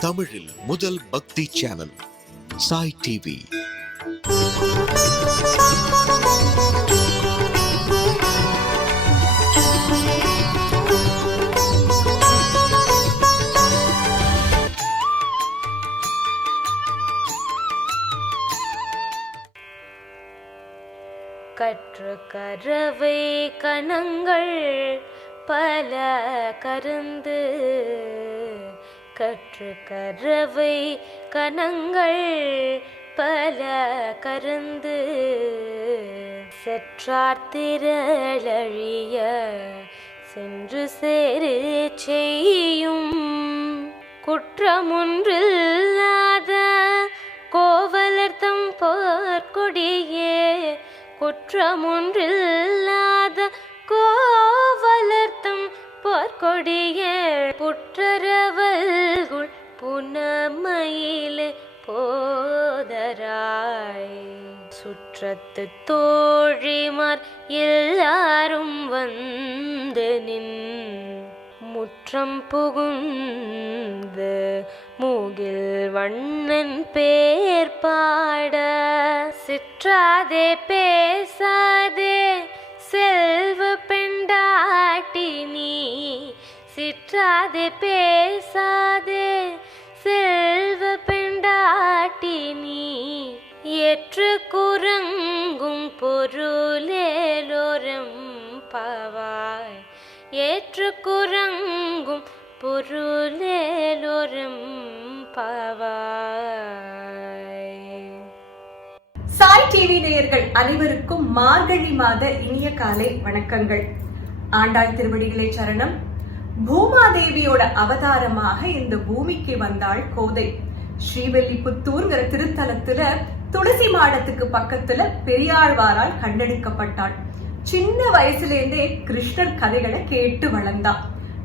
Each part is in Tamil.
தமிழில் முதல் பக்தி சேனல் சாய் டிவி. கற்று கரவை கணங்கள் பல கருந்து கற்று கறவை கணங்கள் பல கருந்து செற்றார்த்திரளழிய சென்று சேரு செய்யும் குற்றமொன்றில்லாத கோவலர்த்தம் போர்க்கொடியே குற்றமொன்றில்லாத கோ கொடிய புற்றரவல்குள் புனமயிலே போதராய். சுற்றத்து தோழிமார் எல்லாரும் வந்து நின் முற்றம் புகுந்து மூகில் வண்ணன் பேர் பாட சிற்றாதே பேசாதே செல்வ பெண்டாட்டி நீ சிற்றாதே பேசாதே. செல்வ பெண்டாட்டி நீ ஏற்று குரங்கும் பொருளேலோரம் பாவாய். ஏற்று குரங்கும் பொருளேலோரம் பாவாய். சாய் டிவி நேயர்கள் அனைவருக்கும் மார்கழி மாத இனிய காலை வணக்கங்கள். ஆண்டாள் திருவடிகளே சரணம். பூமாதேவியோட அவதாரமாக இந்த பூமிக்கு வந்தாள் கோதை. ஸ்ரீவல்லிபுத்தூர்ங்கிற திருத்தலத்துல துளசி மாடத்துக்கு பக்கத்துல பெரியாழ்வாரால் கண்டெடுக்கப்பட்டாள். சின்ன வயசுல இருந்தே கிருஷ்ணர் கதைகளை கேட்டு வளர்ந்தா.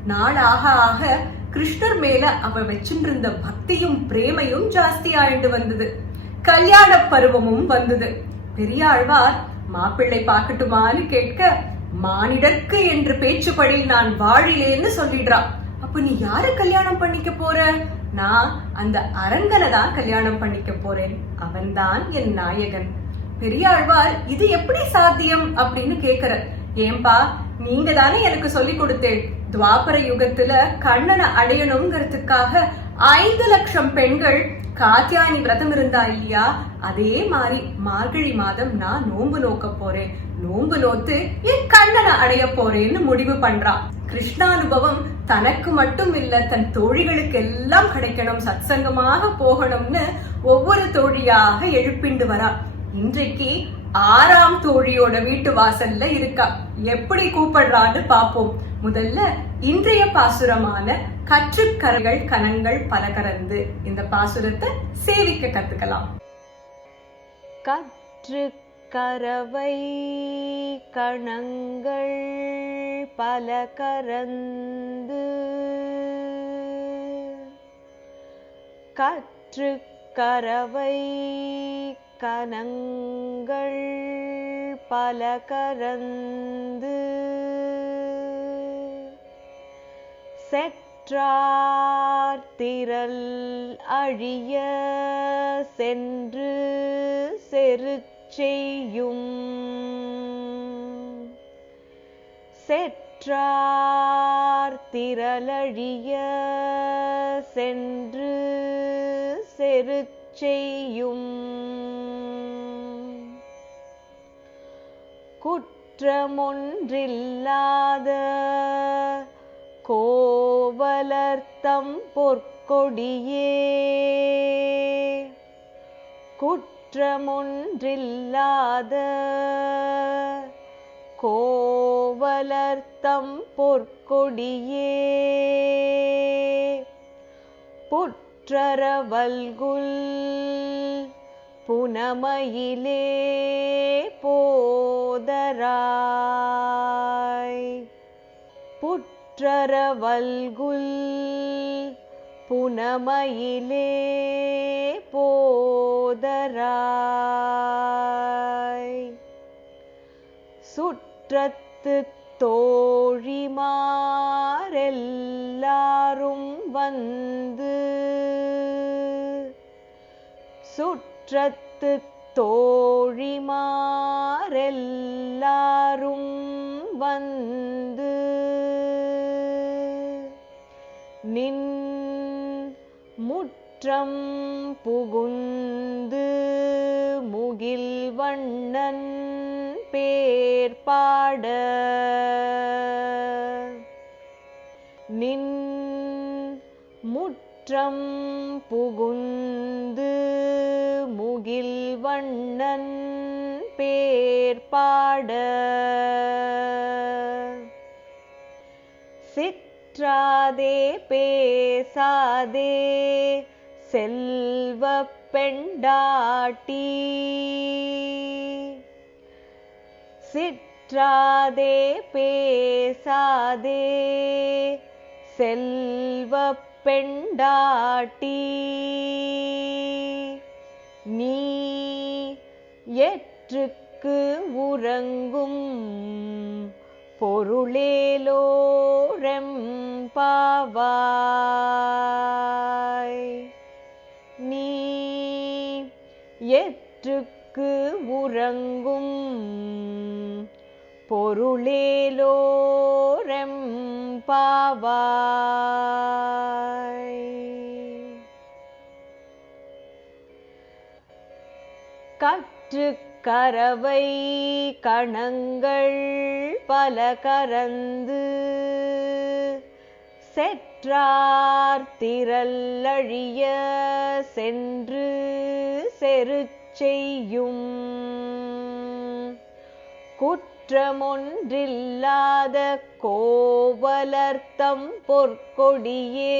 நாள் ஆக ஆக கிருஷ்ணர் மேல அவ வச்சிருந்த பக்தியும் பிரேமையும் ஜாஸ்தி ஆயிட்டு வந்தது. கல்யாண பருவமும் வந்தது. பெரியாழ்வார் மாப்பிள்ளை பார்க்கட்டுமான்னு கேட்க மானிடர்க்கு என்று பேச்சுப்படி நான் வாழிலேன்னு சொல்லிடுறா. அப்ப நீ யாரு கல்யாணம் பண்ணிக்க போற? நான் அந்த அரங்கனை தான் கல்யாணம் பண்ணிக்க போறேன். அவன்தான் என் நாயகன். பெரியாழ்வார் இது எப்படி சாத்தியம் அப்படின்னு கேக்குற. ஏன்பா நீங்க தானே எனக்கு சொல்லி கொடுத்தேன். துவாபர யுகத்துல கண்ணனை அடையணுங்கிறதுக்காக ஐந்து லட்சம் பெண்கள் காத்தியாயனி விரதம் இருந்தா இல்லையா? அதே மாதிரி மார்கழி மாதம் நான் நோன்பு நோக்க போறேன். நோன்பு நோத்து என் கண்ணனை அடைய போறேன்னு முடிவு பண்றான் கிருஷ்ணானுபவம் தனக்கு மட்டும் இல்ல தன் தோழிகளுக்கு எல்லாம் கிடைக்கணும் சத்சங்கமாக போகணும்னு ஒவ்வொரு தோழியாக எழுப்பிண்டு வரா. இன்றைக்கு ஆறாம் தோழியோட வீட்டு வாசல்ல இருக்கா. எப்படி கூப்பிடுறான்னு பாப்போம் முதல்ல இன்றைய பாசுரமான கற்றுக்கரைகள் கனங்கள் பலகரந்து இந்த பாசுரத்தை சேவிக்க கத்துக்கலாம். கற்று கரவை கணங்கள் பல கரந்து கற்று கரவை கனங்கள் பல கரந்து செற்றார் திரள் அழிய சென்று செருச்செய்யும். செற்றார் திரளழிய சென்று செருச்செய்யும். குற்றமொன்றில்லாத கோவலர்த்தம் பொற்கொடியே. குற்றமொன்றில்லாத கோவலர்த்தம் பொற்கொடியே. புற்றரவல்குல் புனமையிலே போதராய். புற்றரவல்குல் புனமயிலே போதராய். சுற்றத்து தோழிமாரெல்லாரும் வந்து சுற்றத்து தோழிமாரெல்லாரும் வந்து நின் முற்றம் புகுந்து முகில் வண்ணன் பேர்பாட நின் முற்றம் புகுந்து முகில் வண்ணன் பேர்பாட பாட பேசாதே. செல்வ பெண்டாட்டி. சிற்றாதே பேசாதே. செல்வ பெண்டாட்டி. நீ எற்றுக்கு உறங்கும் பொருளேலோரம் பாவாய். நீ எற்றுக்கு உறங்கும் பொருளேலோரம் பாவாய். கற்று கரவை கணங்கள் பல கரந்து செற்றார் திரளழிய சென்று செருச்செய்யும். குற்றமொன்றில்லாத கோவலர்த்தம் பொற்கொடியே.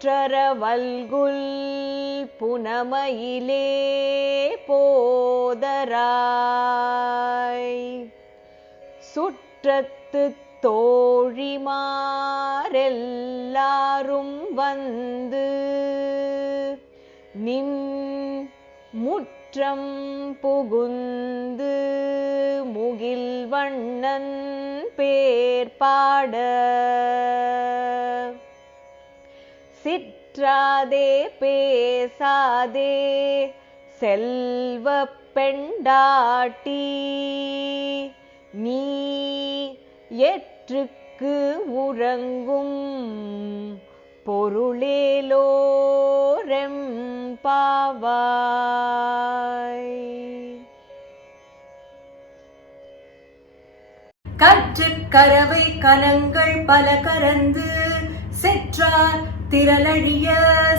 புற்றர வல்குல் புனமையிலே போதராய். சுற்றத்து தோழிமாரெல்லாரும் வந்து நின் முற்றம் புகுந்து முகில் வண்ணன் பேர்பாட சிற்றாதே பேசாதே. செல்வ பெண்டாட்டி நீ எற்றுக்கு உறங்கும் பொருளேலோரெம்பாவாய் கற்று கரவை கனங்கள் பல கரந்து செற்றார் திரளழிய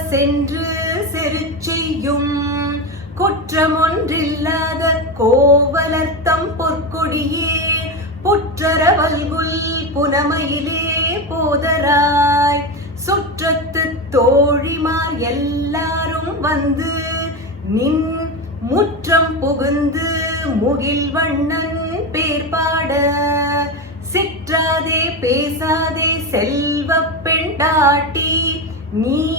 சென்று செருச்செய்யும். குற்றமொன்றில்லாத கோவலர்த்தம் பொற்கொடியே புற்றரவல்குல் புனமையிலே போதராய். சுற்றத்து தோழிமார் எல்லாரும் வந்து நின் முற்றம் புகுந்து முகில் வண்ணன் பேர்பாட சிற்றாதே பேசாதே செல்வ பெண்டாட்டி நீ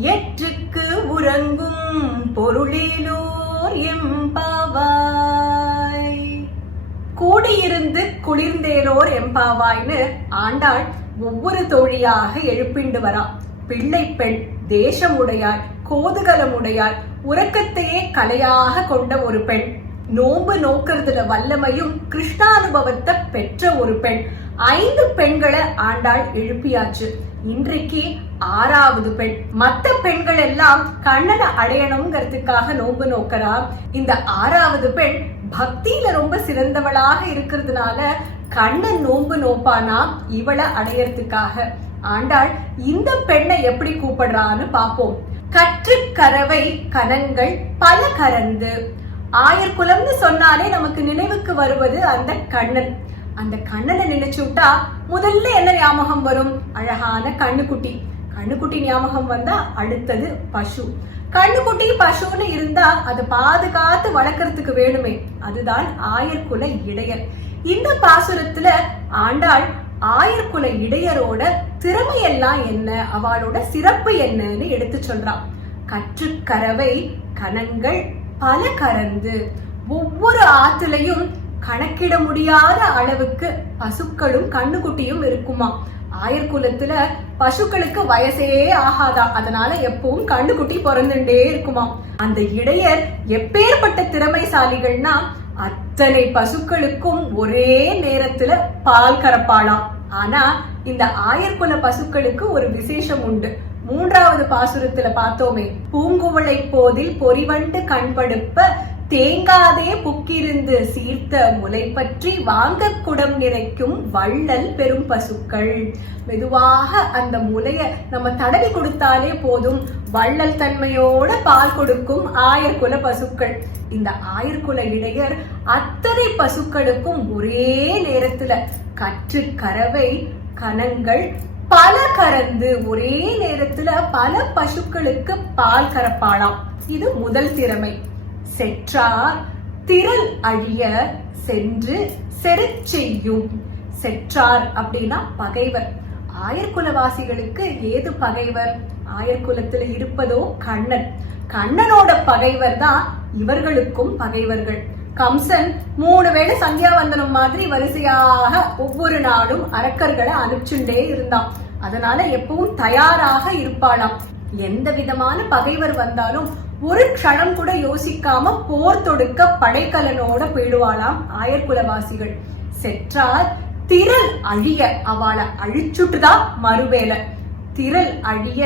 எற்றுக்கு உறங்கும் பொருளிலோர் எம்பாவாய். கூடியிருந்து குளிர்ந்தேலோர் எம்பாவாய்னு ஆண்டாள் ஒவ்வொரு தோழியாக எழுப்பிண்டு வரா பிள்ளை பெண் தேசமுடையாள் கோதுகலமுடையாள் உறக்கத்தையே கலையாக கொண்ட ஒரு பெண். நோன்பு நோக்கிறதுல வல்லமையும் கிருஷ்ணானுபவத்தை பெற்ற ஒரு பெண். ஐந்து பெண்களை ஆண்டாள் எழுப்பியாச்சு. இன்றைக்கு ஆறாவது பெண். மத்த பெண்கள் எல்லாம் கண்ணனை அடையணுங்கிறதுக்காக நோன்பு நோக்கிறா. இந்த ஆறாவது பெண் பக்தியில ரொம்ப சிறந்தவளாக இருக்கிறதுனால கண்ணன் நோன்பு நோப்பானா? இவளை அடையறதுக்காக. ஆண்டாள் இந்த பெண்ணை எப்படி கூப்பிடுறான்னு பாப்போம் கற்று கரவை கனங்கள் பல கரந்து ஆயர்குலம்னு சொன்னாலே நமக்கு நினைவுக்கு வருவது அந்த கண்ணன். அந்த கண்ணனை நினைச்சு விட்டா முதல்ல என்ன ஞாபகம் வரும்? அழகான கண்ணுக்குட்டி. கண்ணுக்குட்டி ஞாபகம் வந்தா அடுத்தது பசு. கண்ணுக்குட்டி பசுன்னு இருந்தா அதை பாதுகாத்து வளர்க்கறதுக்கு வேணுமே. அதுதான் ஆயர்குல இடையர். இந்த பாசுரத்துல ஆண்டாள் ஆயர்குல இடையரோட திறமையெல்லாம் என்ன? அவளோட சிறப்பு என்னன்னு எடுத்து சொல்றான் கற்றுக்கரவை கணங்கள் பல கறந்து ஒவ்வொரு ஆற்றுலையும் கணக்கிட முடியாத அளவுக்கு பசுக்களும் கண்ணுக்குட்டியும் இருக்குமா? ஆயர்குலத்துல பசுக்களுக்கு வயசே ஆகாதா? அதனால எப்பவும் கண்ணுக்குட்டி பிறந்துட்டே இருக்குமா? அந்த இடையர் எப்பேற்பட்ட திறமைசாலிகள்னா அத்தனை பசுக்களுக்கும் ஒரே நேரத்துல பால் கறப்பாளாம். ஆனா இந்த ஆயர்குல பசுக்களுக்கு ஒரு விசேஷம் உண்டு. மூன்றாவது பாசுரத்துல பார்த்தோமே பூங்குவளை போதில் பொறிவண்டு கண்படுப்ப தேங்காதே புக்கிருந்து சீர்த்த முலை பற்றி வாங்க குடம் நிறைக்கும் வள்ளல் பெரும் பசுக்கள். மெதுவாக அந்த முலைய நம்ம தடவி கொடுத்தாலே போதும். வள்ளல் தன்மையோட பால் கொடுக்கும் ஆயர்குல பசுக்கள். இந்த ஆயர்குல இடையர் அத்தனை பசுக்களுக்கும் ஒரே நேரத்துல கற்று கறவை கணங்கள் பல கறந்து ஒரே நேரத்துல பல பசுக்களுக்கு பால் கறப்பாளாம். இது முதல் திறமை. செற்றார் திரள் அழிய சென்று செருச் செய்யும். செற்றார் அப்படின்னா பகைவர். ஆயர்குலவாசிகளுக்கு ஏது பகைவர்? ஆயர்குலத்துல இருப்பதோ கண்ணன். கண்ணனோட பகைவர் தான் இவர்களுக்கும் பகைவர்கள். கம்சன் மூணு வேளை சந்தியாவந்தனம் மாதிரி வரிசையாக ஒவ்வொரு நாளும் அரக்கர்களை அனுப்பிச்சுட்டே இருந்தான். அதனால எப்பவும் தயாராக இருப்பாளாம். எந்த விதமான பகைவர் வந்தாலும் ஒரு க்ஷணம் கூட யோசிக்காம போர் தொடுக்க படைக்கலனோட போயிடுவாளாம் ஆயர்குலவாசிகள். செற்றால் திரள் அழிய அவளை அழிச்சுட்டுதான் மறுவேலை திரள் அழிய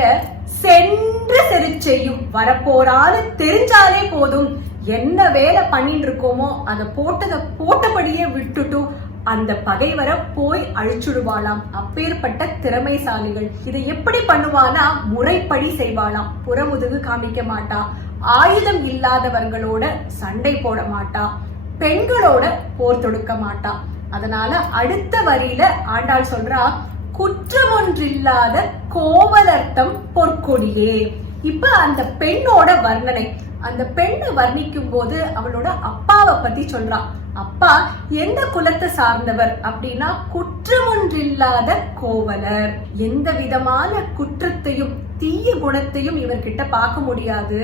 சென்று செரு செய்யும் வரப்போறான்னு தெரிஞ்சாலே போதும். என்ன வேலை பண்ணிட்டு இருக்கோமோ அதை போட்டதை போட்டபடியே விட்டுட்டு அந்த பகைவரை போய் அழிச்சுடுவாளாம். அப்பேற்பட்ட திறமைசாலிகள். இதை எப்படி பண்ணுவானா முறைப்படி செய்வாளாம். புறமுதுகு காமிக்க மாட்டா. ஆயுதம் இல்லாதவர்களோட சண்டை போட மாட்டா. பெண்களோட போர் தொடுக்க மாட்டா. அதனால அடுத்த வரியில ஆண்டாள் சொல்றா குற்றமொன்றில்லாத கோவலர்த்தம் பொற்கொடியே. இப்ப அந்த பெண்ணோட வர்ணனை. அந்த பெண்ணை வர்ணிக்கும் போது அவளோட அப்பாவை பத்தி சொல்றான் அப்பா எந்த குலத்தை சார்ந்தவர்? அப்படின்னா குற்றமொன்றில்லாத கோவலர். எந்த விதமான குற்றத்தையும் தீய குணத்தையும் இவர்கிட்ட பார்க்க முடியாது.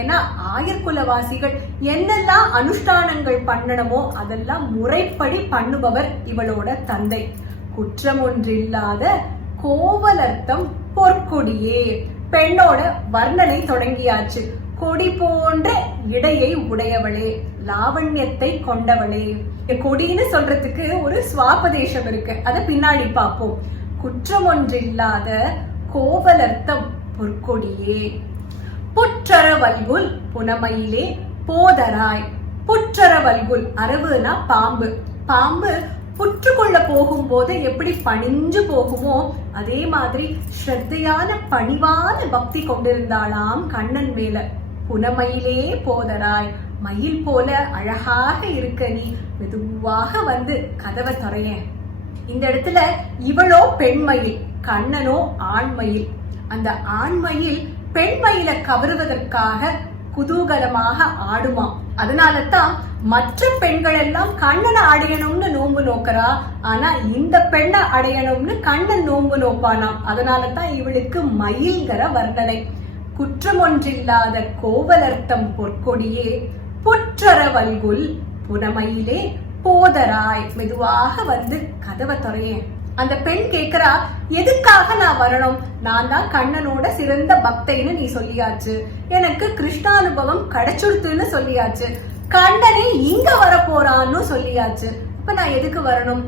ஏன்னா ஆயர்குலவாசிகள் என்னெல்லாம் அனுஷ்டானங்கள் பண்ணணுமோ அதெல்லாம் முறைப்படி பண்ணுபவர் இவளோட தந்தை. குற்றம் ஒன்றில்லாத கோவலர்த்தம் பொற்கொடியே. பெண்ணோட வர்ணனை தொடங்கியாச்சு. கொடி போன்ற இடையை உடையவளே லாவண்யத்தை கொண்டவளே. கொடின்னு சொல்றதுக்கு ஒரு சுவாபதேசம் இருக்கு. அதை பின்னாடி பார்ப்போம். குற்றம் ஒன்றில்லாத கோவலர்த்தம் பொற்கொடியே. புற்றர வல்குல் புனமையிலே போதராய். புற்றர வல்குல் அரவுனா பாம்பு. பாம்பு புற்றுக்குள்ள போகும்போது எப்படி பணிஞ்சு போகுமோ அதே மாதிரி ஸ்ரத்தையான பணிவான பக்தி கொண்டிருந்தாளாம் கண்ணன் மேல. புனமையிலே போதராய். மயில் போல அழகாக இருக்க நீ மெதுவாக வந்து கதவை துறைய இந்த இடத்துல இவளோ பெண்மயில். கண்ணனோ ஆண்மயில். அந்த ஆண்மயில் பெண்மயில கவருவதற்காக குதூகலமாக ஆடுமாம். அதனால தான் மற்ற பெண்கள் எல்லாம் கண்ணனை அடையணும்னு நோன்பு நோக்கறா. ஆனா இந்த பெண்ணை அடையணும்னு கண்ணன் நோன்பு நோப்பானாம். அதனால தான் இவளுக்கு மயில்கிற வர்ணனை. குற்றமொன்றில்லாத கோவலர்த்தம் பொற்கொடியே புற்றரவல்குல் புனமயிலே போதராய். மெதுவாக வந்து கதவை துறையேன். அந்த பெண் கேக்குறா எதுக்காக நான் வரணும்? நான் தான் கண்ணனோட சிறந்த பக்தைன்னு நீ சொல்லியாச்சு. எனக்கு கிருஷ்ணானுபவம் கிடைச்சுடுத்துன்னு சொல்லியாச்சு. கண்ணனே இங்க வர போறான்னு சொல்லியாச்சு. இப்ப நான் எதுக்கு வரணும்?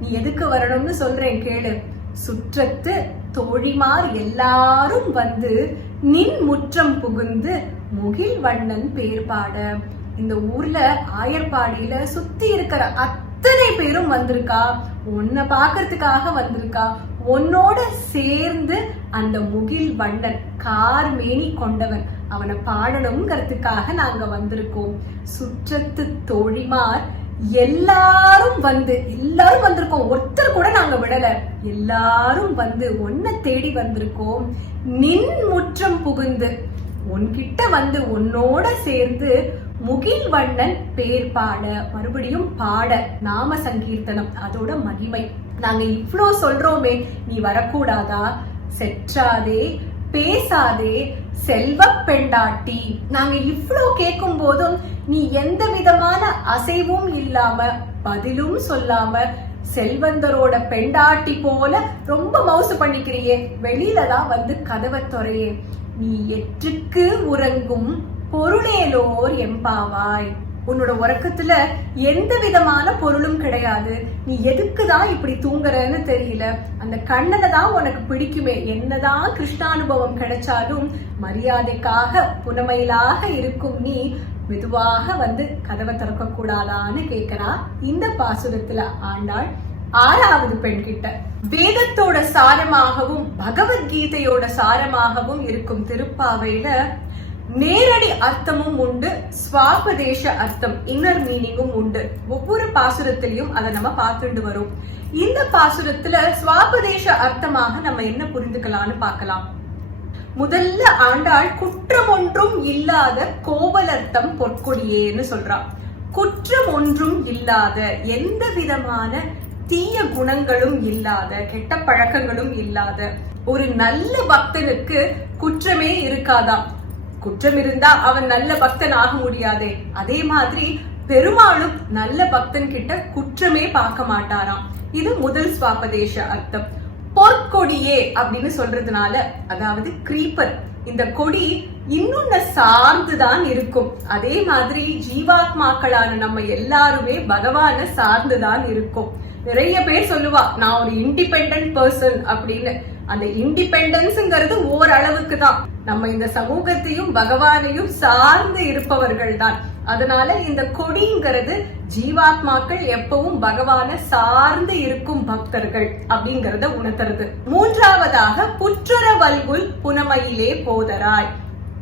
நீ எதுக்கு வரணும்னு சொல்றேன் கேளு. சுற்றத்து தோழிமார் எல்லாரும் வந்து நின் முற்றம் புகுந்து முகில் வண்ணன் பேர் பாட. இந்த ஊர்ல ஆயர்பாடியில சுத்தி இருக்கிற அத்தனை பேரும் வந்திருக்கா. உன்னை பாக்குறதுக்காக வந்திருக்கா. உன்னோட சேர்ந்து அந்த முகில் வண்ணன் கார் மேனி கொண்டவன் அவனை பாடணுங்கிறதுக்காக நாங்க வந்திருக்கோம். சுற்றத்து தோழிமார் எல்லாரும் வந்து எல்லாரும் வந்திருக்கோம். ஒருத்தர் கூட நாங்க விடல. எல்லாரும் வந்து உன்னை தேடி வந்திருக்கோம். நின் முற்றம் புகுந்து உன்கிட்ட வந்து உன்னோட சேர்ந்து முகில் வண்ணன் பேர் பாட மறுபடியும் பாட நாம சங்கீர்த்தனம் அதோட மகிமை. நாங்க இவ்வளோ சொல்றோமே நீ வரக்கூடாதா? செற்றாதே பேசாதே செல்வ பெண்டாட்டி. நாங்க இவ்வளோ கேட்கும் போதும் நீ எந்த விதமான அசைவும் இல்லாம பதிலும் சொல்லாம செல்வந்தரோட பெண்டாட்டி போல ரொம்ப மவுசு பண்ணிக்கிறியே. வெளியில தான் வந்து கதவை துறையே. நீ எற்றுக்கு உறங்கும் பொருளேலோர் எம்பாவாய். உன்னோட உறக்கத்துல எந்த விதமான பொருளும் கிடையாது. நீ எதுக்குதான் இப்படி தூங்குறன்னு தெரியல. அந்த கண்ணனை தான் உனக்கு பிடிக்குமே. என்னதான் கிருஷ்ணானுபவம் கிடைச்சாலும் மரியாதைக்காக புனமையிலாக இருக்கும் நீ மெதுவாக வந்து கதவை திறக்க கூடாதான்னு கேக்குறா இந்த பாசுரத்துல ஆண்டாள். ஆறாவது பெண் கிட்ட வேதத்தோட சாரமாகவும் பகவத்கீதையோட சாரமாகவும் இருக்கும் திருப்பாவையில நேரடி அர்த்தமும் உண்டு ஸ்வாபதேச அர்த்தம் இன்னர் மீனிங்கும் உண்டு. ஒவ்வொரு பாசுரத்திலையும் அதை நம்ம பார்த்துட்டு வரோம். இந்த பாசுரத்துல ஸ்வாபதேச அர்த்தமாக நம்ம என்ன புரிந்துக்கலாம்னு பார்க்கலாம். முதல்ல ஆண்டாள் குற்றம் ஒன்றும் இல்லாத கோவலர்த்தம் பொற்கொடியேன்னு சொல்றான் குற்றம் ஒன்றும் இல்லாத எந்த விதமான தீய குணங்களும் இல்லாத கெட்ட பழக்கங்களும் இல்லாத ஒரு நல்ல பக்தனுக்கு குற்றமே இருக்காதாம். குற்றம் இருந்தா அவன் நல்ல பக்தன் ஆக முடியாதே. அதே மாதிரி பெருமாளும் நல்ல பக்தன் கிட்ட குற்றமே பார்க்க மாட்டாராம். இது முதல் ஸ்வாபதேச அர்த்தம். பொற்கொடியே அப்படின்னு சொல்றதுனால அதாவது கிரீப்பர் இந்த கொடி இன்னொன்னு சார்ந்துதான் இருக்கும். அதே மாதிரி ஜீவாத்மாக்களான நம்ம எல்லாருமே பகவான சார்ந்துதான் இருக்கும். நிறைய பேர் சொல்லுவா நான் ஒரு இண்டிபெண்ட் பர்சன் அப்படின்னு. அந்த இண்டிபெண்டன்ஸ்ங்கிறது ஓரளவுக்கு தான் நம்ம இந்த சமூகத்தையும் பகவானையும் சார்ந்து இருப்பவர்கள் தான் அதனால இந்த கொடிங்கிறது ஜீவாத்மாக்கள் எப்பவும் பகவான சார்ந்து இருக்கும் பக்தர்கள் அப்படிங்கறத உணர்த்துறது. மூன்றாவதாக புற்றர வல்குல் புனமையிலே போதராய்.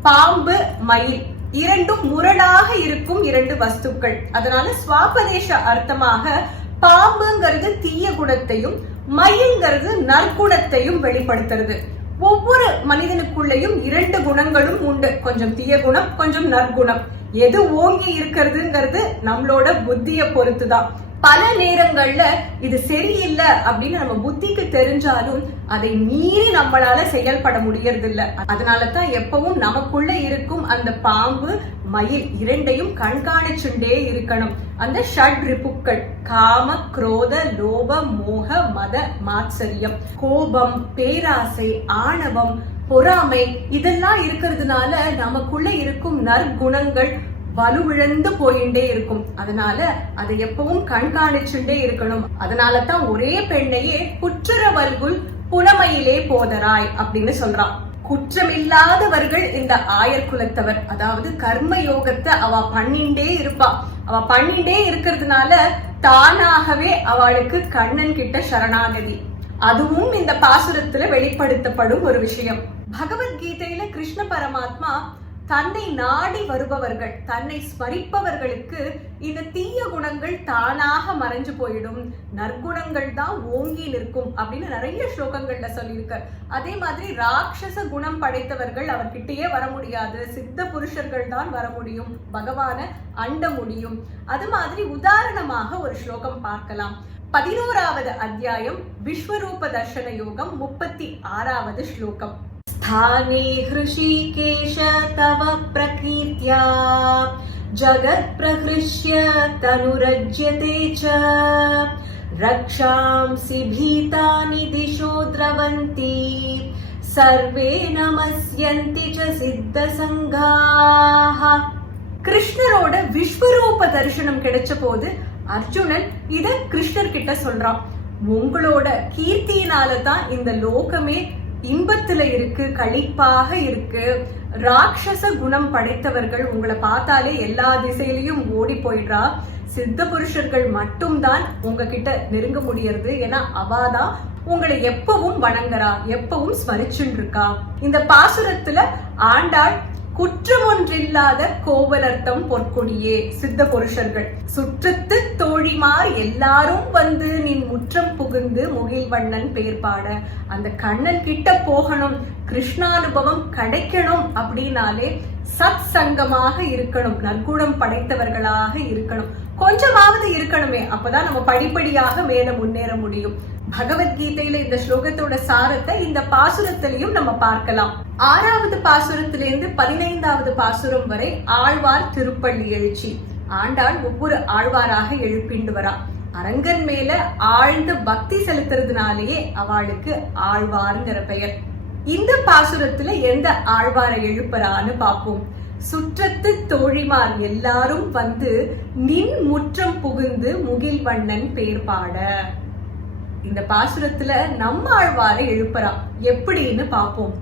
பாம்பு மயில் இரண்டும் முரடாக இருக்கும் இரண்டு வஸ்துக்கள். அதனால சுவாபதேச அர்த்தமாக பாம்புங்கிறது தீய குணத்தையும் மயில்ங்கிறது நற்குணத்தையும் வெளிப்படுத்துறது. ஒவ்வொரு மனிதனுக்குள்ளேயும் இரண்டு குணங்களும் உண்டு. கொஞ்சம் தீய குணம் கொஞ்சம் நற்குணம். எது ஓங்கி இருக்கிறதுங்கிறது நம்மளோட புத்திய பொறுத்துதான். பல நேரங்கள்ல இது சரியில்லை அப்படின்னு நம்ம புத்திக்கு தெரிஞ்சாலும் அதை மீறி நம்மளால செயல்பட முடியறது இல்ல அதனாலதான் எப்பவும் நமக்குள்ள இருக்கும் அந்த பாம்பு மயில் இரண்டையும் கண்காணிச்சுண்டே இருக்கணும். அந்த ஷட் ரிப்புக்கள் காம குரோத லோப மோக மத மாத்சரியம் கோபம் பேராசை ஆணவம் பொறாமை இதெல்லாம் இருக்கிறதுனால நமக்குள்ள இருக்கும் நற்குணங்கள் வலுவிழந்து போயிட்டே இருக்கும். அதனால அதை எப்பவும் கண்காணிச்சுட்டே இருக்கணும். அதனால தான் ஒரே பெண்ணையே குற்றவல்குல் புனமையிலே போதராய் அப்படின்னு சொல்றான். குற்றமில்லாதவர்கள் இந்த ஆயர் குலத்தவர் அதாவது கர்ம யோகத்தை அவ பண்ணிண்டே இருப்பா. அவ பண்ணிண்டே இருக்கிறதுனால தானாகவே அவளுக்கு கண்ணன் கிட்ட சரணாகதி. அதுவும் இந்த பாசுரத்துல வெளிப்படுத்தப்படும் ஒரு விஷயம். பகவத்கீதையில கிருஷ்ண பரமாத்மா தன்னை நாடி வருபவர்கள் தன்னை ஸ்மரிப்பவர்களுக்கு இந்த தீய குணங்கள் தானாக மறைஞ்சு போயிடும். நற்குணங்கள் தான் ஓங்கி நிற்கும் அப்படின்னு நிறைய ஸ்லோகங்கள்ல சொல்லியிருக்கார். அதே மாதிரி ராட்சச குணம் படைத்தவர்கள் அவர்கிட்டயே வர முடியாது. சித்த புருஷர்கள் தான் வர முடியும். பகவான அண்ட முடியும். அது மாதிரி உதாரணமாக ஒரு ஸ்லோகம் பார்க்கலாம். பதினோராவது அத்தியாயம் விஸ்வரூப தர்ஷன யோகம் முப்பத்தி ஆறாவது ஸ்லோகம். स्थाने हृषीकेश तव प्रकीर्त्या जगत्प्रहृष्य तनुरज्यते च रक्षांसि भीतानि दिशो द्रवन्ति सर्वे नमस्यन्ति च सिद्धसङ्घाः கிருஷ்ணரோட விஸ்வரூப தரிசனம் கிடைச்ச போது அர்ஜுனன் இத கிருஷ்ணர் கிட்ட சொல்றான் உங்களோட கீர்த்தியினால தான் இந்த லோகமே இன்பத்துல இருக்கு களிப்பாக இருக்கு. ராட்சச குணம் படைத்தவர்கள் உங்களை பார்த்தாலே எல்லா திசையிலையும் ஓடி போயிடுறா. சித்த புருஷர்கள் மட்டும்தான் உங்ககிட்ட நெருங்க முடியறது. ஏன்னா அவாதான் உங்களை எப்பவும் வணங்குறா எப்பவும் ஸ்மரிச்சுட்டு இருக்கா. இந்த பாசுரத்துல ஆண்டாள் குற்றம் ஒன்றில்லாத கோவலர்த்தம் பொற்கொடியே சித்த புருஷர்கள். சுற்றத்து தோழிமார் எல்லாரும் வந்து நின் முற்றம் புகுந்து முகில்வண்ணன் பேர் பாட அந்த கண்ணன் கிட்ட போகணும் கிருஷ்ணானுபவம் கிடைக்கணும் அப்படின்னாலே சத் சங்கமாக இருக்கணும் நற்குணம் படைத்தவர்களாக இருக்கணும். கொஞ்சமாவது இருக்கணுமே. அப்பதான் நம்ம படிப்படியாக மேல முன்னேற முடியும். பகவத்கீதையில இந்த ஸ்லோகத்தோட சாரத்தை இந்த பாசுரத்திலையும் நம்ம பார்க்கலாம். ஆறாவது பாசுரத்திலிருந்து பதினைந்தாவது பாசுரம் வரை ஆழ்வார் திருப்பள்ளி எழுச்சி. ஆண்டாள் ஒவ்வொரு ஆழ்வாராக எழுப்பிண்டு வரா. அரங்கன் மேல ஆழ்ந்த பக்தி செலுத்துறதுனாலேயே அவளுக்கு ஆழ்வார்ங்கிற பெயர். இந்த பாசுரத்துல எந்த ஆழ்வாரை எழுப்புறான்னு பார்ப்போம். சுற்றத்து தோழிமார் எல்லாரும் வந்து நின் முற்றம் புகுந்து முகில் வண்ணன் பேர் பாட. இந்த பாசுரத்துல நம்மாழ்வாரை எழுப்புறான் எப்படின்னு பாப்போம்.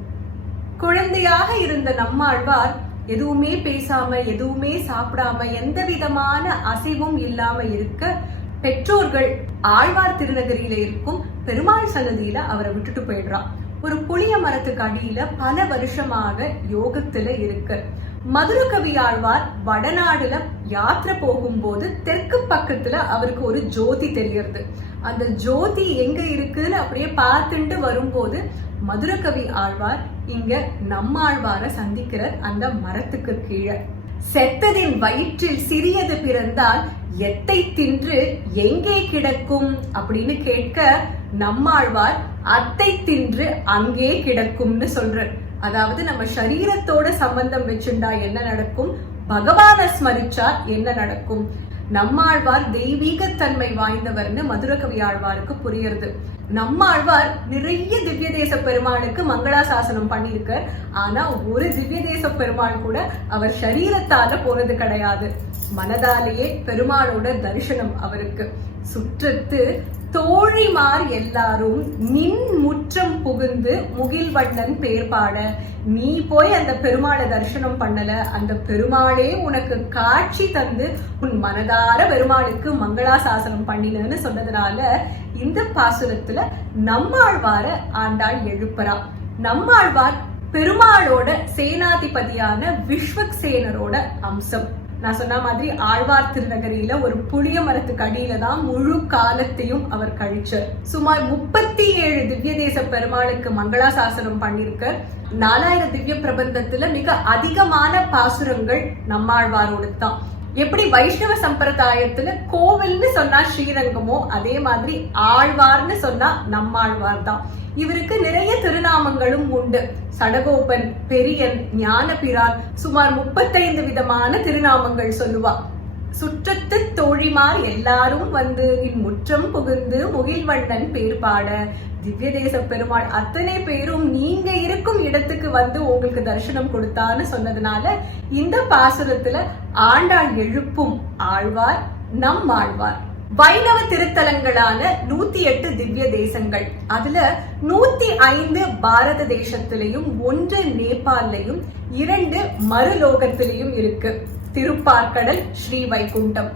குழந்தையாக இருந்த நம்மாழ்வார் எதுவுமே பேசாம எதுவுமே சாப்பிடாம எந்த விதமான அசைவும் இல்லாம இருக்க பெற்றோர்கள் ஆழ்வார் திருநகரியில இருக்கும் பெருமாள் சன்னதியில அவரை விட்டுட்டு போயிடுறான் ஒரு புளிய மரத்துக்கு அடியில பல வருஷமாக யோகத்துல இருக்கு. மதுரகவி ஆழ்வார் வடநாடுல யாத்திரை போகும்போது தெற்கு பக்கத்துல அவருக்கு ஒரு ஜோதி தெரியறது. அந்த ஜோதி எங்க இருக்குன்னு அப்படியே பார்த்துட்டு வரும்போது மதுரகவி ஆழ்வார் இங்க நம்மாழ்வார சந்திக்கிறார் அந்த மரத்துக்கு கீழே. செத்ததின் வயிற்றில் சிறியது பிறந்தால் எத்தை தின்று எங்கே கிடக்கும் அப்படின்னு கேட்க நம்மாழ்வார் அத்தை தின்று அங்கே கிடக்கும்னு சொல்றார். அதாவது நம்ம சரீரத்தோட சம்பந்தம் வச்சுண்டா என்ன நடக்கும்? பகவான ஸ்மரிச்சா என்ன நடக்கும்? நம்மாழ்வார் தெய்வீகத்தன்மை வாய்ந்தவர்னு மதுரகவி ஆழ்வாருக்கு புரியுறது. நம்மாழ்வார் நிறைய திவ்ய தேச பெருமாளுக்கு மங்களாசாசனம் பண்ணியிருக்கார். ஆனா ஒரு திவ்ய தேச பெருமாள் கூட அவர் சரீரத்தால போறது கிடையாது. மனதாலேயே பெருமாளோட தரிசனம் அவருக்கு. சுற்றத்து தோழிமார் எல்லாரும் நின் முற்றம் புகுந்து முகில்வண்ணன் பேர் பாட. நீ போய் அந்த பெருமாளை தரிசனம் பண்ணல. அந்த பெருமாளே உனக்கு காட்சி தந்து உன் மனதார பெருமாளுக்கு மங்களாசாசனம் பண்ணினன்னு சொன்னதுனால இந்த பாசுரத்துல நம்மாழ்வார ஆண்டாள் எழுப்புறா. நம்மாழ்வார் பெருமாளோட சேனாதிபதியான விஸ்வக்சேனரோட அம்சம். நான் சொன்ன மாதிரி ஆழ்வார் திருநகரியில ஒரு புளிய மரத்துக்கு அடியில தான் முழு காலத்தையும் அவர் கழிச்சார். சுமார் முப்பத்தி ஏழு திவ்ய தேச பெருமாளுக்கு மங்களாசாசனம் பண்ணிருக்க நாலாயிரம் திவ்ய பிரபந்தத்துல மிக அதிகமான பாசுரங்கள் நம்மாழ்வாரோடு தான் எப்படி வைஷ்ணவ சம்பிரதாயத்துல கோவில்னு சொன்னா ஸ்ரீரங்கமோ அதே மாதிரி ஆழ்வார்னு சொன்னா நம்மாழ்வார் தான். இவருக்கு நிறைய திருநாமங்களும் உண்டு. சடகோபன் பெரியன் ஞானபிரான் சுமார் முப்பத்தைந்து விதமான திருநாமங்கள் சொல்லுவா. சுற்றத்து தோழிமார் எல்லாரும் வந்து இன் முற்றம் புகுந்து முகில்வண்ணன் பேர் பாட திவ்ய தேச பெருமாள் அத்தனை பேரும் நீங்க இருக்கும் இடத்துக்கு வந்து உங்களுக்கு தரிசனம் கொடுத்தான்னு சொன்னதுனால இந்த பாசுரத்துல ஆண்டாள் எழுப்பும் ஆழ்வார் நம் ஆழ்வார். வைணவ திருத்தலங்களான நூத்தி எட்டு திவ்ய தேசங்கள். அதுல நூத்தி ஐந்து பாரத தேசத்திலையும் ஒன்று நேபாளிலையும் இரண்டு மறுலோகத்திலையும் இருக்கு. திருப்பார்க்கடல் ஸ்ரீ வைகுண்டம்.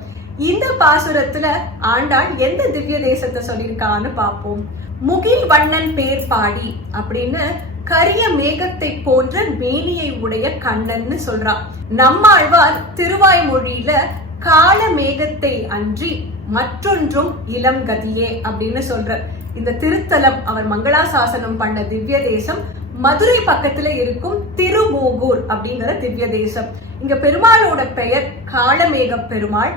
இந்த பாசுரத்துல ஆண்டாள் எந்த திவ்ய தேசத்தை சொல்லியிருக்கான்னு பார்ப்போம். முகில் வண்ணன் பேர் பாடி அப்படின்னு கரிய மேகத்தை போன்ற மேனியை உடைய கண்ணன்னு சொல்றான் நம்மாழ்வார் திருவாய்மொழியில கால மேகத்தை அன்றி மற்றொன்றும் இளம் கதியே அப்படின்னு சொல்ற இந்த திருத்தலம் அவர் மங்களாசாசனம் பண்ண திவ்ய தேசம் மதுரை பக்கத்துல இருக்கும் திருமோகூர் அப்படிங்கிற திவ்ய தேசம் இங்க பெருமாளோட பெயர் காலமேக பெருமாள்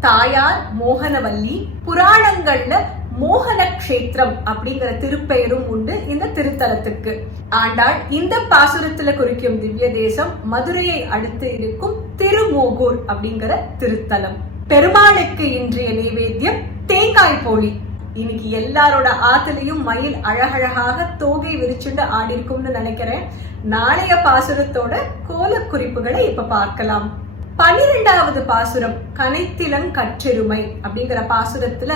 தாயார் மோகனவல்லி புராணங்கள்ல மோகன கஷேத்திரம் அப்படிங்கிற திருப்பெயரும் உண்டு இந்த திருத்தலத்துக்கு. ஆண்டாள் இந்த பாசுரத்துல குறிக்கும் திவ்ய தேசம் மதுரையை அடுத்து இருக்கும் திருமோகூர் அப்படிங்கிற திருத்தலம். பெருமாளுக்கு இன்றைய நைவேத்தியம் தேங்காய் போலி. இன்னைக்கு எல்லாரோட ஆத்துலயும் மயில் அழகழகாக தோகை விரிச்சுண்டு ஆடி இருக்கும்னு நினைக்கிறேன். நாளைய பாசுரத்தோட கோல குறிப்புகளை இப்ப பார்க்கலாம். பன்னிரெண்டாவது பாசுரம் கனைத்திலங் கற்றெருமை அப்படிங்கிற பாசுரத்துல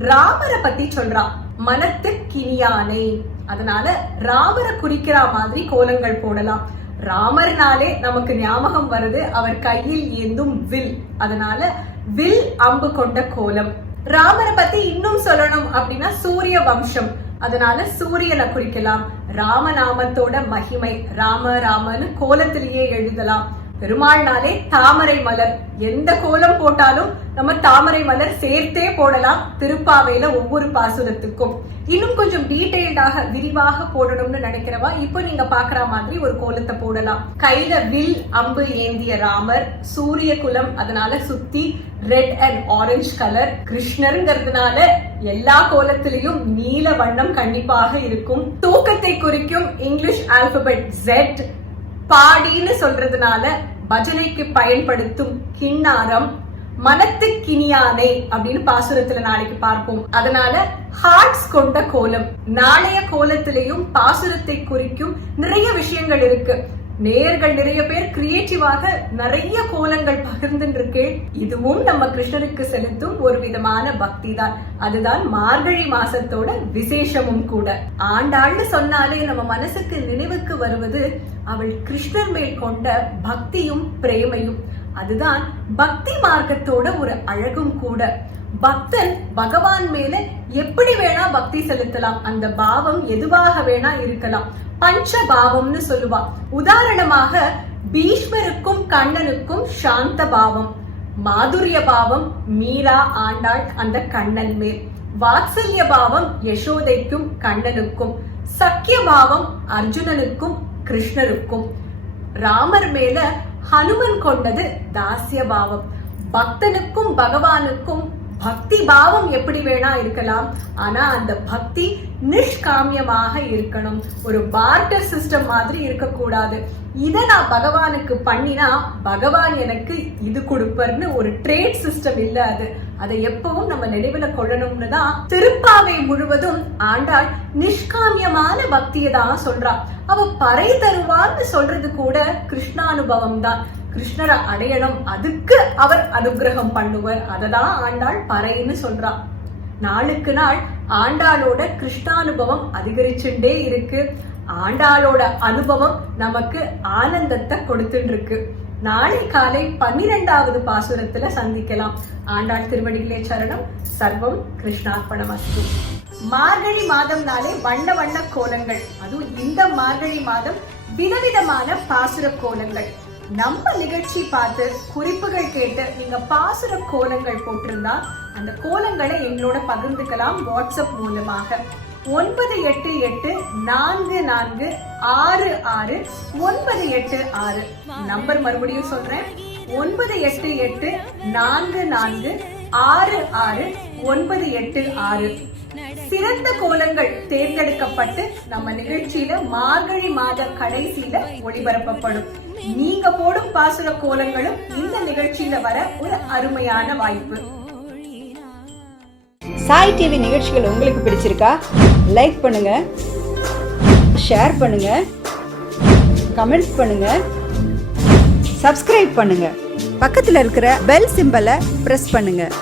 ராமரை பத்தி சொல்றான் மனத்து கினியானை அதனால ராமரை குறிக்கிற மாதிரி கோலங்கள் போடலாம். ராமர்னாலே நமக்கு ஞாபகம் வருது அவர் கையில் ஏந்தும் வில். அதனால வில் அம்பு கொண்ட கோலம். ராமரை பத்தி இன்னும் சொல்லணும் அப்படின்னா சூரிய வம்சம். அதனால சூரியனை குறிக்கலாம். ராமநாமத்தோட மகிமை ராம ராமன்னு கோலத்திலேயே எழுதலாம். பெருமாள்னாலே தாமரை மலர். எந்த கோலம் போட்டாலும் நம்ம தாமரை மலர் சேர்த்தே போடலாம் திருப்பாவையில ஒவ்வொரு பாசுரத்துக்கும். இன்னும் கொஞ்சம் டீடைல்டாக விரிவாக போடணும்னு நினைக்கிறவா இப்போ நீங்க பாக்குற மாதிரி ஒரு கோலத்தை போடலாம். கையில வில் அம்பு ஏந்திய ராமர் சூரிய குலம் அதனால சுத்தி ரெட் அண்ட் ஆரஞ்சு கலர் கிருஷ்ணருங்கிறதுனால எல்லா கோலத்திலையும் நீல வண்ணம் கண்டிப்பாக இருக்கும். தூக்கத்தை குறிக்கும் இங்கிலீஷ் ஆல்பபெட் ஜெட் பாடின்னு சொல்றதுனால பஜனைக்கு பயன்படுத்தும் கிண்ணாரம் மனத்துக்கினியானை அப்படின்னு பாசுரத்துல நாளைக்கு பார்ப்போம். அதனால ஹார்ட்ஸ் கொண்ட கோலம். நாளைய கோலத்திலையும் பாசுரத்தை குறிக்கும் நிறைய விஷயங்கள் இருக்கு. நேயர்கள் நிறைய பேர் கிரியேட்டிவாக நிறைய கோலங்கள் பகிர்ந்துருக்கு இதுவும் நம்ம கிருஷ்ணருக்கு செலுத்தும் ஒரு விதமான பக்தி தான் அதுதான் மார்கழி மாசத்தோட விசேஷமும் கூட. ஆண்டாள்னு சொன்னாலே நம்ம மனசுக்கு நினைவுக்கு வருவது அவள் கிருஷ்ணர் மேல் கொண்ட பக்தியும் பிரேமையும். அதுதான் பக்தி மார்க்கத்தோட ஒரு அழகும் கூட. பக்தன் பகவான் மேல எப்படி வேணா பக்தி செலுத்தலாம். அந்த பாவம் எதுவாக வேணா இருக்கலாம். பஞ்ச பாவம்னு சொல்லுவா. உதாரணமாக பீஷ்மருக்கும் கண்ணனுக்கும் சாந்த பாவம். மாதுரிய பாவம் மீரா ஆண்டாள் அந்த கண்ணன் மேல். வாத்சல்ய பாவம் யசோதைக்கும் கண்ணனுக்கும். சக்கிய பாவம் அர்ஜுனனுக்கும் கிருஷ்ணருக்கும். ராமர் மேல ஹனுமன் கொண்டது தாசிய பாவம். பக்தனுக்கும் பகவானுக்கும் பக்தி பாவம் எப்படி வேணா இருக்கலாம் ஆனா அந்த பக்தி நிஷ்காமியமாக இருக்கணும். ஒரு பார்ட்டர் சிஸ்டம் மாதிரி இருக்கக்கூடாது. இதை நான் பகவானுக்கு பண்ணினா பகவான் எனக்கு இது கொடுப்பர்னு ஒரு ட்ரேட் சிஸ்டம் இல்ல அது. அதை எப்பவும் நம்ம நினைவுல கொள்ளணும்னு தான் திருப்பாவை முழுவதும் ஆண்டாள் நிஷ்காமியமான பக்தியை தான் சொல்றா. அவ பறை தருவான்னு சொல்றது கூட கிருஷ்ணானுபவம் தான். கிருஷ்ணரை அடையணும். அதுக்கு அவர் அனுகிரகம் பண்ணுவர். அததான் ஆண்டாள் பறைன்னு சொல்றா. நாளுக்கு நாள் ஆண்டாளோட கிருஷ்ணானுபவம் அதிகரிச்சுட்டே இருக்கு. ஆண்டாளோட அனுபவம் நமக்கு ஆனந்தத்தை கொடுத்துட்டு இருக்கு நாளை காலை பன்னிரெண்டாவது பாசுரத்துல சந்திக்கலாம். ஆண்டாள் திருவடிகளே சரணம். சர்வம் கிருஷ்ணார்ப்பணமஸ்து. மார்கழி மாதம்னாலே வண்ண வண்ண கோலங்கள். அதுவும் இந்த மார்கழி மாதம் விதவிதமான பாசுர கோலங்கள். நம்ம நிகழ்ச்சி பார்த்து குறிப்புகள் கேட்டு நீங்க பாசுர கோலங்கள் போட்டிருந்தா அந்த கோலங்களை எங்களோட பகிர்ந்துக்கலாம் வாட்ஸ்அப் மூலமாக. ஒன்பது எட்டு எட்டு நான்கு நான்கு ஆறு ஆறு ஒன்பது எட்டு ஆறு. நம்பர் மறுபடியும் சொல்றேன். ஒன்பது எட்டு எட்டு நான்கு நான்கு ஆறு ஆறு ஒன்பது எட்டு ஆறு. சிறந்த கோலங்கள் தேர்ந்தெடுக்கப்பட்டு நம்ம நிகழ்ச்சியில மார்கழி மாத கடைசியில ஒளிபரப்பப்படும். நீங்க போடும் பாசுர கோலங்களும் இந்த நிகழ்ச்சியில வர ஒரு அருமையான வாய்ப்பு. சாய் டிவி நிகழ்ச்சிகள் உங்களுக்கு பிடிச்சிருக்கா? லைக் பண்ணுங்க. ஷேர் பண்ணுங்க. கமெண்ட்ஸ் பண்ணுங்க. சப்ஸ்கிரைப் பண்ணுங்க. பக்கத்தில் இருக்கிற பெல் சிம்பலை ப்ரெஸ் பண்ணுங்கள்